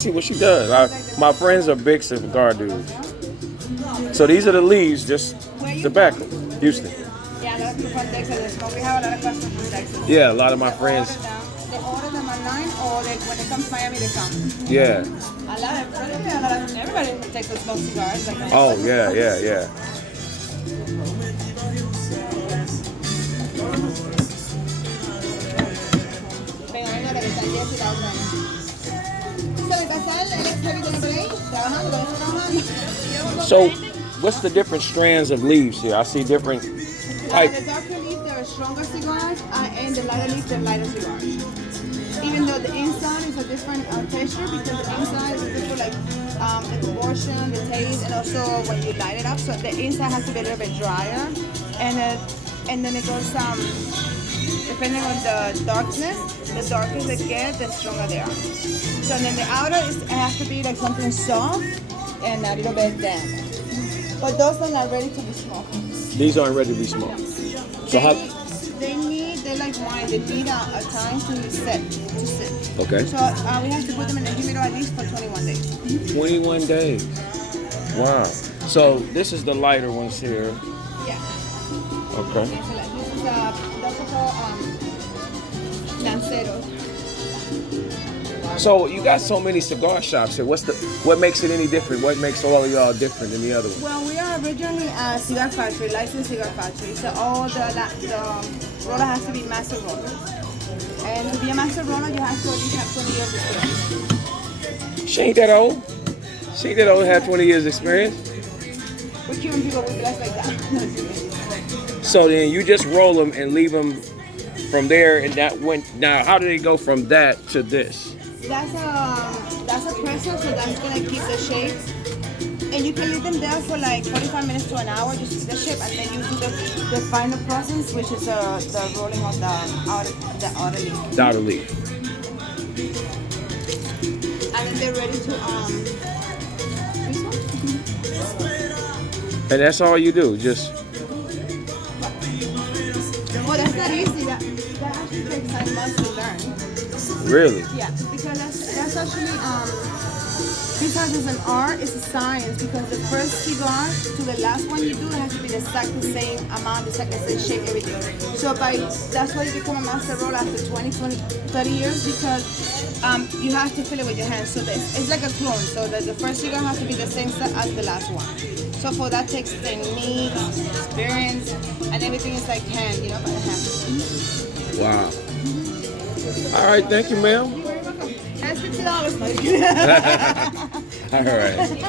See what she does. My friends are big cigar dudes. So these are the leaves, just tobacco, Houston. Yeah, a lot of people from Texas they smoke. We have a lot of customers from Texas. Yeah, a lot of my friends. They order them online, or when they come to Miami, they come. Yeah. Everybody in Texas smokes cigars. Like, Oh, yeah. Venga, la que está Jessy la otra. Se me pasa el esclavito por ahí, trabajando. So, what's the different strands of leaves here? I see different type. The darker leaf, they're stronger cigars, and the lighter leaf, they're lighter cigars. Even though the inside is a different texture, because the inside is different, like the proportion, the taste, and also when you light it up. So the inside has to be a little bit drier, and then it goes depending on the darkness. The darker they get, the stronger they are. So then the outer it has to be like something soft and a little bit damp. But those are not ready to be smoked. These aren't ready to be smoked. So they're like wine. They need a time to sit. Okay. So we have to put them in the humidor at least for 21 days. 21 days. Wow. So this is the lighter ones here. Yeah. Okay. Okay, so like this is those are called lanceros. So you got so many cigar shops here. What makes it any different? What makes all of y'all different than the other ones? Well, we are originally a cigar factory, licensed cigar factory. So all the roller has to be master roller. And to be a master roller, you have to at least have 20 years experience. She ain't that old. She ain't that old. Have 20 years experience. We're Cuban people, we blessed like that. So then you just roll them and leave them from there, and that went. Now, how do they go from that to this? That's a presser, so that's gonna keep the shape. And you can leave them there for like 45 minutes to an hour just to keep the shape, and then you do the final process, which is the rolling of the outer leaf. The outer leaf. And then they're ready to this one? And that's all you do, just. Well, that's not easy. That actually takes 9 months to learn. Really? Yeah, because that's actually because it's an art, it's a science. Because the first cigar to the last one you do, it has to be the exact same amount, the exact same shape, everything. So that's why you become a master roller after 20, 30 years, because you have to fill it with your hands. So it's like a clone. So the first cigar has to be the same size as the last one. So for that takes technique, experience, and everything is like hand, by the hand. Wow. All right, thank you, ma'am. You're very welcome. That's $50. All right.